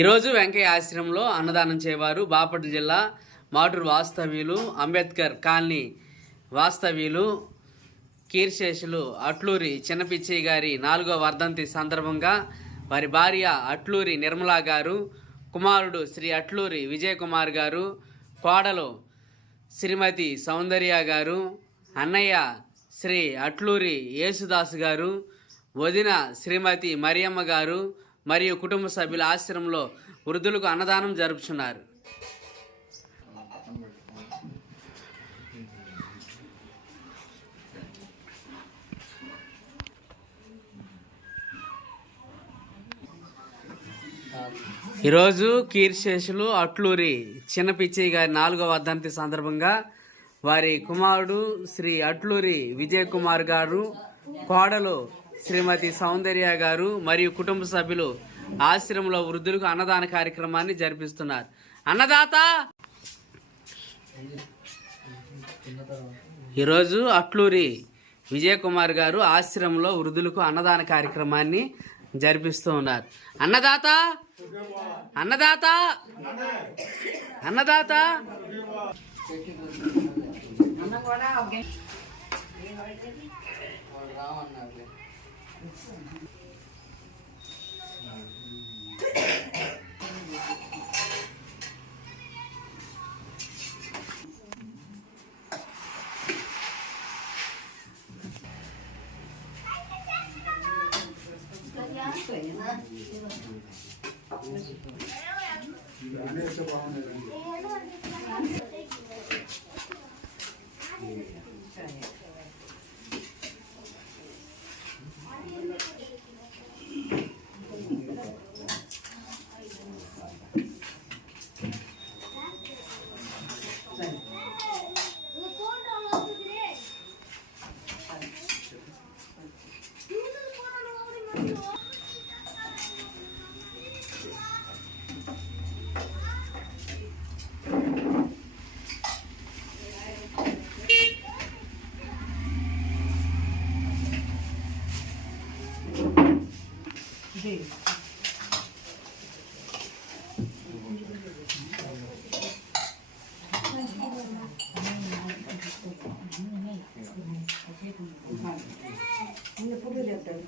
ఈరోజు వెంకయ్య ఆశ్రమంలో అన్నదానం చేయవారు బాపట్ల జిల్లా మాటూరు వాస్తవ్యులు అంబేద్కర్ కాలనీ వాస్తవ్యులు కీర్శేషులు అట్లూరి చిన్నపిచ్చయ్య గారి 4వ వర్ధంతి సందర్భంగా వారి భార్య అట్లూరి నిర్మలా గారు, కుమారుడు శ్రీ అట్లూరి విజయ్ కుమార్ గారు, కోడలు శ్రీమతి సౌందర్య గారు, అన్నయ్య శ్రీ అట్లూరి యేసుదాస్ గారు, వదిన శ్రీమతి మరియమ్మ గారు మరియు కుటుంబ సభ్యుల ఆశ్రమంలో వృద్ధులకు అన్నదానం జరుపుతున్నారు. ఈరోజు కీర్శేషులు అట్లూరి చిన్నపిచ్చయ్య గారి 4వ వర్ధంతి సందర్భంగా వారి కుమారుడు శ్రీ అట్లూరి విజయ్ కుమార్ గారు, కోడలు శ్రీమతి సౌందర్య గారు మరియు కుటుంబ సభ్యులు ఆశ్రమంలో వృద్ధులకు అన్నదాన కార్యక్రమాన్ని జరిపిస్తున్నారు. అన్నదాత ఈరోజు అట్లూరి విజయ్ కుమార్ గారు ఆశ్రమంలో వృద్ధులకు అన్నదాన కార్యక్రమాన్ని జరిపిస్తూ ఉన్నారు. అన్నదాత అన్నదాత అన్నదాత పుట్టు చెప్తాడు.